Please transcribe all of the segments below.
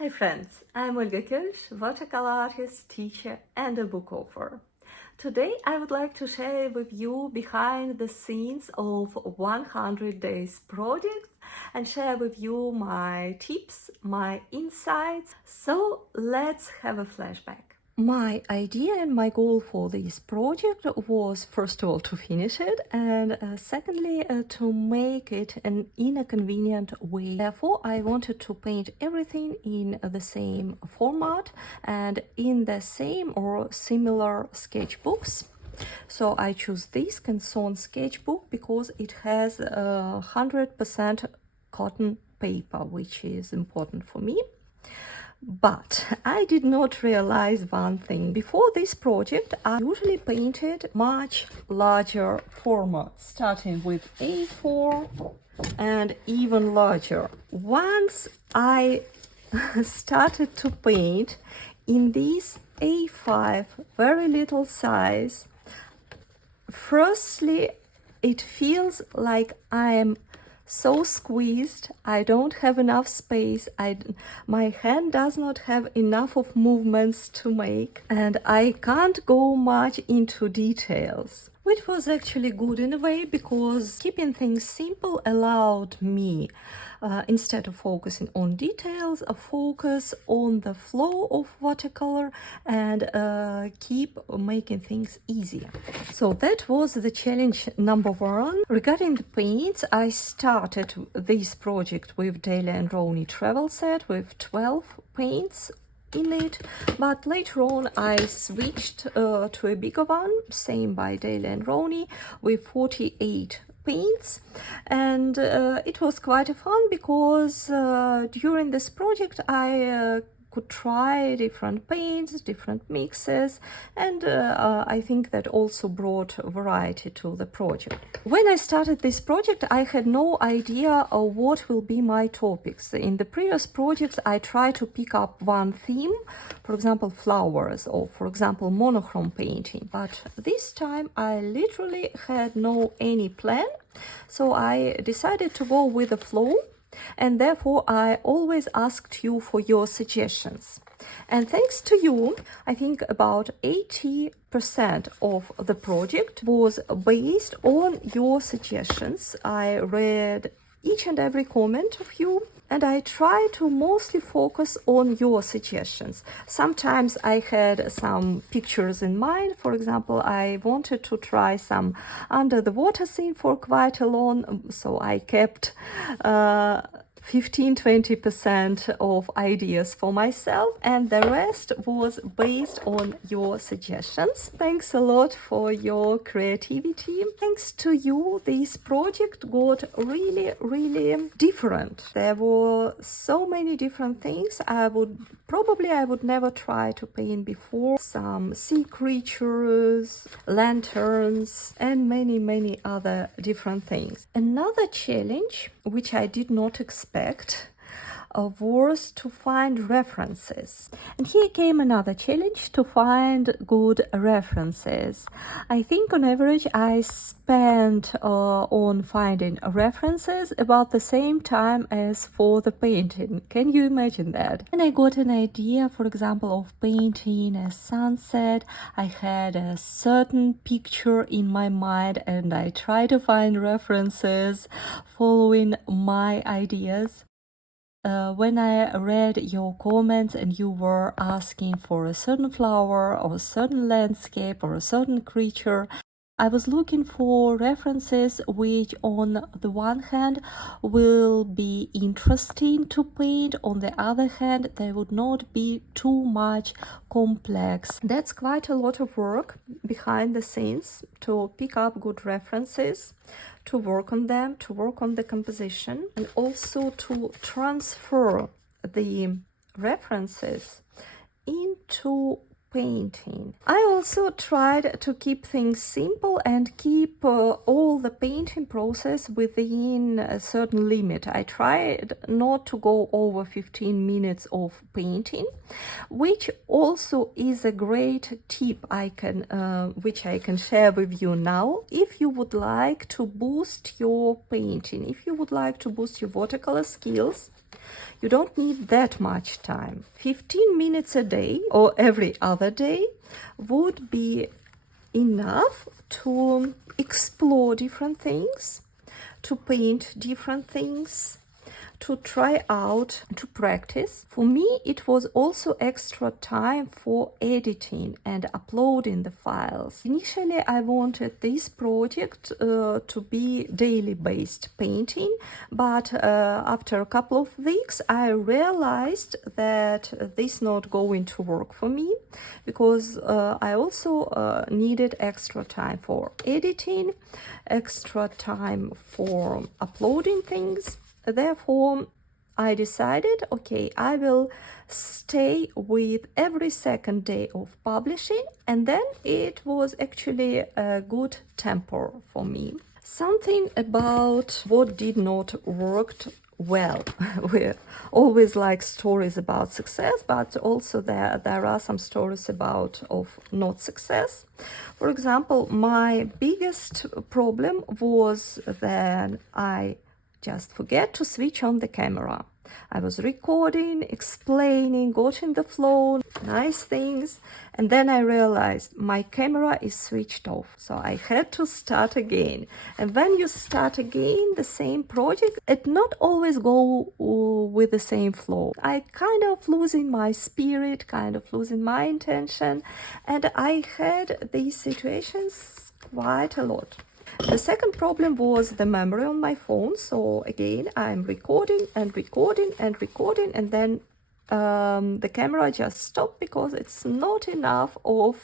Hi friends, I'm Olga Koelsch, watercolor artist, teacher and a book author. Today I would like to share with you behind the scenes of 100 days project and share with you my tips, my insights. So let's have a flashback. My idea and my goal for this project was first of all to finish it and secondly to make it in a convenient way. Therefore, I wanted to paint everything in the same format and in the same or similar sketchbooks. So I choose this Canson sketchbook because it has 100% cotton paper, which is important for me. But I did not realize one thing. Before this project, I usually painted much larger formats, starting with A4 and even larger. Once I started to paint in this A5, very little size, firstly, it feels like I am so squeezed. I don't have enough space. My hand does not have enough of movements to make, and I can't go much into details, which was actually good in a way because keeping things simple allowed me, instead of focusing on details, focus on the flow of watercolor and keep making things easier. So that was the challenge number one. Regarding the paints, I started this project with Daly and Rowney travel set with 12 paints in it, but later on I switched to a bigger one, same by Daly and Rowney, with 48 paints, and it was quite fun because during this project I could try different paints, different mixes, and I think that also brought variety to the project. When I started this project, I had no idea of what will be my topics. In the previous projects, I tried to pick up one theme, for example, flowers, or for example, monochrome painting. But this time I literally had no any plan, so I decided to go with the flow. And therefore, I always asked you for your suggestions. And thanks to you, I think about 80% of the project was based on your suggestions. I read each and every comment of you, and I try to mostly focus on your suggestions. Sometimes I had some pictures in mind. For example, I wanted to try some under the water scene for quite a long, so I kept 15-20% of ideas for myself, and the rest was based on your suggestions. Thanks a lot for your creativity. Thanks to you, this project got really different. There were so many different things I would never try to paint before. Some sea creatures, lanterns, and many other different things. Another challenge which I did not expect was to find references. And here came another challenge, to find good references. I think on average I spent on finding references about the same time as for the painting. Can you imagine that? When I got an idea, for example, of painting a sunset, I had a certain picture in my mind and I tried to find references following my ideas. When I read your comments and you were asking for a certain flower or a certain landscape or a certain creature, I was looking for references which on the one hand will be interesting to paint, on the other hand they would not be too much complex. That's quite a lot of work behind the scenes to pick up good references, to work on them, to work on the composition, and also to transfer the references into painting. I also tried to keep things simple and keep all the painting process within a certain limit. I tried not to go over 15 minutes of painting, which also is a great tip which I can share with you now. If you would like to boost your painting, if you would like to boost your watercolor skills, You don't need that much time. 15 minutes a day or every other day would be enough to explore different things, to paint different things, to try out, to practice. For me, it was also extra time for editing and uploading the files. Initially, I wanted this project to be daily based painting, but after a couple of weeks, I realized that this not going to work for me, because I also needed extra time for editing, extra time for uploading things. Therefore, I decided, okay, I will stay with every second day of publishing, and then it was actually a good tempo for me. Something about what did not work well. We always like stories about success, but also there are some stories about of not success. For example, my biggest problem was that I just forget to switch on the camera. I was recording, explaining, got in the flow, nice things, and then I realized my camera is switched off. So I had to start again. And when you start again the same project, it not always go with the same flow. I kind of losing my spirit, kind of losing my intention, and I had these situations quite a lot. The second problem was the memory on my phone. So again, I'm recording and recording and recording, and then the camera just stopped because it's not enough of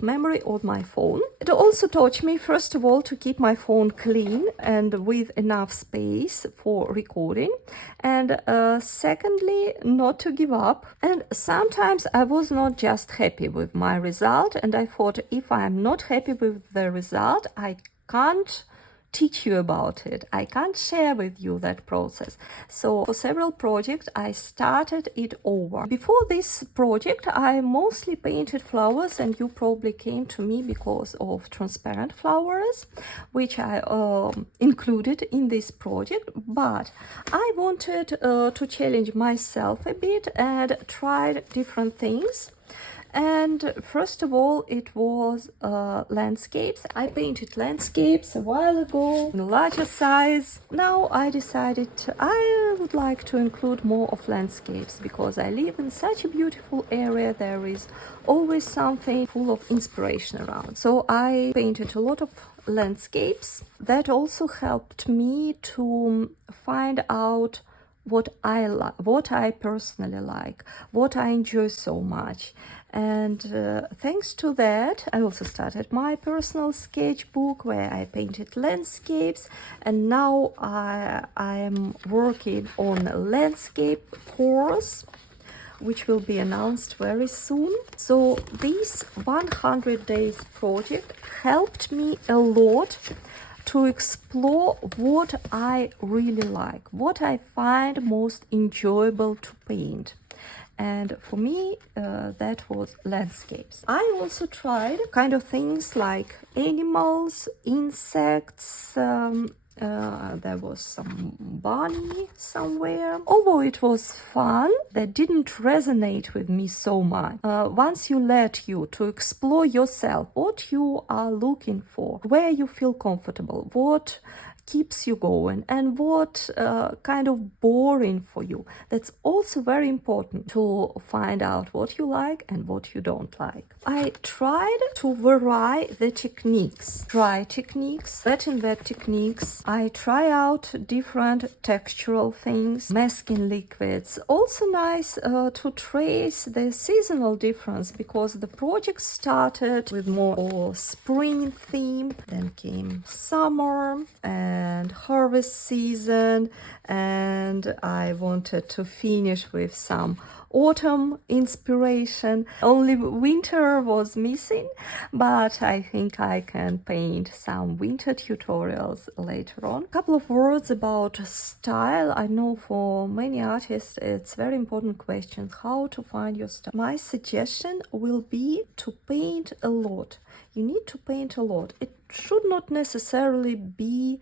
memory on my phone. It also taught me, first of all, to keep my phone clean and with enough space for recording, and secondly, not to give up. And sometimes I was not just happy with my result, and I thought, if I'm not happy with the result, I can't teach you about it. I can't share with you that process. So for several projects, I started it over. Before this project, I mostly painted flowers, and you probably came to me because of transparent flowers, which I included in this project. But I wanted to challenge myself a bit and tried different things. And first of all, it was landscapes. I painted landscapes a while ago in a larger size. Now I decided I would like to include more of landscapes, because I live in such a beautiful area. There is always something full of inspiration around. So I painted a lot of landscapes. That also helped me to find out what I like, what I personally like, what I enjoy so much. And thanks to that, I also started my personal sketchbook where I painted landscapes, and now I am working on a landscape course, which will be announced very soon. So this 100 days project helped me a lot to explore what I really like, what I find most enjoyable to paint. And for me, that was landscapes. I also tried kind of things like animals, insects. There was some bunny somewhere. Although it was fun, that didn't resonate with me so much. Once you let you to explore yourself, what you are looking for, where you feel comfortable, what keeps you going, and what kind of boring for you. That's also very important, to find out what you like and what you don't like. I tried to vary the techniques, dry techniques, wet and wet techniques. I try out different textural things, masking liquids. Also nice to trace the seasonal difference, because the project started with more spring theme, then came summer and harvest season, and I wanted to finish with some autumn inspiration. Only winter was missing, but I think I can paint some winter tutorials later on. A couple of words about style. I know for many artists it's very important question, how to find your style. My suggestion will be to paint a lot. You need to paint a lot. It should not necessarily be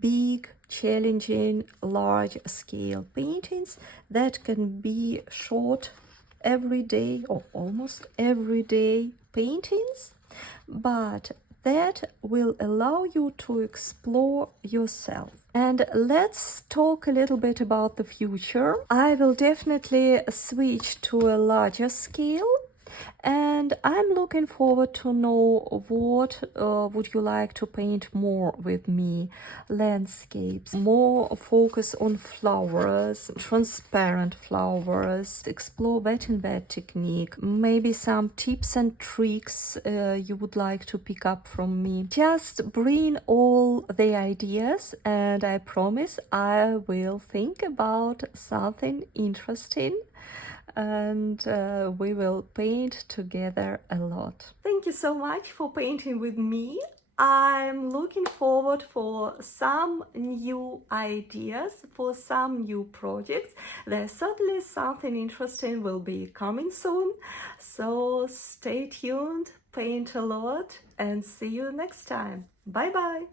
big challenging large-scale paintings that can be short everyday or almost everyday paintings, but that will allow you to explore yourself. And let's talk a little bit about the future. I will definitely switch to a larger scale, and I'm looking forward to know what would you like to paint more with me. Landscapes, more focus on flowers, transparent flowers, explore wet and wet technique, maybe some tips and tricks you would like to pick up from me. Just bring all the ideas, and I promise I will think about something interesting, and we will paint together a lot. Thank you so much for painting with me. I'm looking forward for some new ideas, for some new projects. There's certainly something interesting will be coming soon, so stay tuned, paint a lot, and see you next time. Bye bye.